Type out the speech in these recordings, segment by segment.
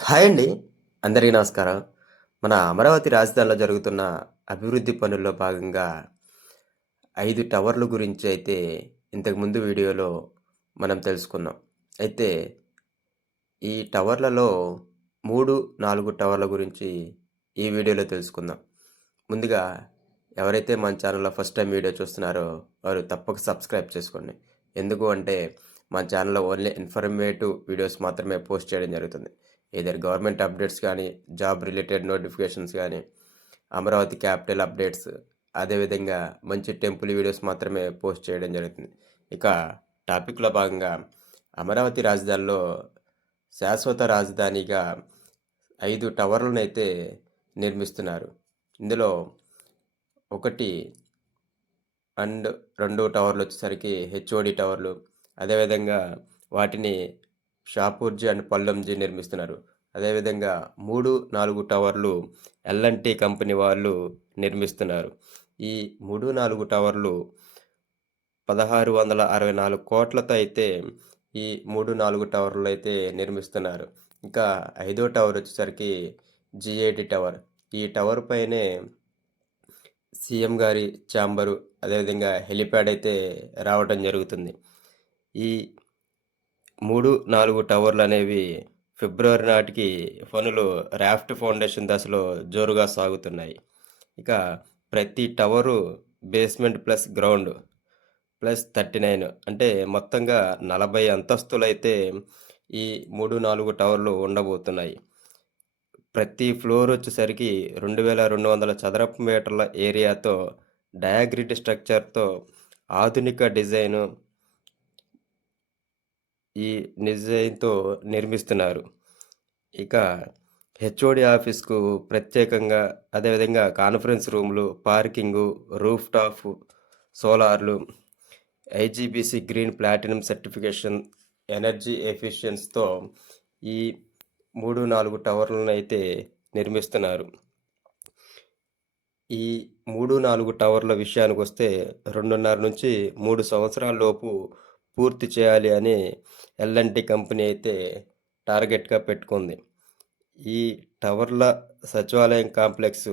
Hi అండి. అందరికీ నమస్కారం. మన అమరావతి రాజధానిలో జరుగుతున్న అభివృద్ధి పనుల్లో భాగంగా 5 టవర్ల గురించి అయితే ఇంతకుముందు వీడియోలో మనం తెలుసుకున్నాం. అయితే ఈ టవర్లలో 3, 4 టవర్ల గురించి ఈ వీడియోలో తెలుసుకుందాం. ముందుగా ఎవరైతే మన ఛానల్‌లో ఫస్ట్ టైం వీడియో చూస్తున్నారో వారు తప్పక సబ్స్క్రైబ్ చేసుకోండి. ఎందుకు అంటే మన ఛానల్‌లో ఓన్లీ ఇన్ఫర్మేటివ్ వీడియోస్ మాత్రమే పోస్ట్ చేయడం జరుగుతుంది. ఏదర్ గవర్నమెంట్ అప్డేట్స్ కానీ, జాబ్ రిలేటెడ్ నోటిఫికేషన్స్ కానీ, అమరావతి క్యాపిటల్ అప్డేట్స్, అదేవిధంగా మంచి టెంపుల్ వీడియోస్ మాత్రమే పోస్ట్ చేయడం జరుగుతుంది. ఇక టాపిక్‌లో భాగంగా అమరావతి రాజధానిలో శాశ్వత రాజధానిగా 5 టవర్లనైతే నిర్మిస్తున్నారు. ఇందులో ఒకటి అండ్ 2 టవర్లొచ్చేసరికి హెచ్ఓడి టవర్లు. అదేవిధంగా వాటిని షాపూర్జీ అండ్ పల్లంజీ నిర్మిస్తున్నారు. అదేవిధంగా 3, 4 టవర్లు ఎల్&టీ కంపెనీ వాళ్ళు నిర్మిస్తున్నారు. ఈ 3, 4 టవర్లు 1664 కోట్లతో అయితే ఈ 3, 4 టవర్లయితే నిర్మిస్తున్నారు. ఇంకా ఐదో టవర్ వచ్చేసరికి జీఐడీ టవర్. ఈ టవర్ పైనే సీఎం గారి ఛాంబరు, అదేవిధంగా హెలిప్యాడ్ అయితే రావటం జరుగుతుంది. ఈ 3, 4 టవర్లనేవి ఫిబ్రవరి నాటికి పనులు రాఫ్ట్ ఫౌండేషన్ దశలో జోరుగా సాగుతున్నాయి. ఇక ప్రతి tower basement plus ground plus 39 అంటే మొత్తంగా 40 అంతస్తులైతే ఈ 3, 4 టవర్లు ఉండబోతున్నాయి. ప్రతి ఫ్లోర్ వచ్చేసరికి 2200 చదరపు మీటర్ల ఏరియాతో డయాగ్రిడ్ స్ట్రక్చర్‌తో ఆధునిక ఈ డిజైన్‌తో నిర్మిస్తున్నారు. ఇక హెచ్ఓడి ఆఫీస్‌కు ప్రత్యేకంగా, అదేవిధంగా కాన్ఫరెన్స్ రూమ్‌లు, పార్కింగు, రూఫ్ టాప్ సోలార్లు, IGBC green platinum certification, energy ఎఫిషియన్సీతో ఈ 3, 4 టవర్లనైతే నిర్మిస్తున్నారు. ఈ 3, 4 టవర్ల విషయానికొస్తే 2.5-3 సంవత్సరాల లోపు పూర్తి చేయాలి అని ఎల్&టీ కంపెనీ అయితే టార్గెట్‌గా పెట్టుకుంది. ఈ టవర్ల సచివాలయం కాంప్లెక్స్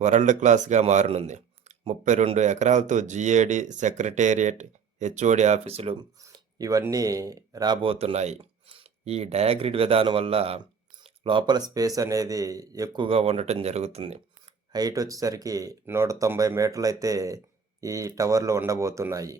వరల్డ్ క్లాస్‌గా మారనుంది. 32 ఎకరాలతో జీఏడీ సెక్రటేరియట్, హెచ్ఓడి ఆఫీసులు ఇవన్నీ రాబోతున్నాయి. ఈ డయాగ్రిడ్ విధానం వల్ల లోపల స్పేస్ అనేది ఎక్కువగా ఉండటం జరుగుతుంది. హైట్ వచ్చేసరికి 190 మీటర్లు అయితే ఈ టవర్లు ఉండబోతున్నాయి.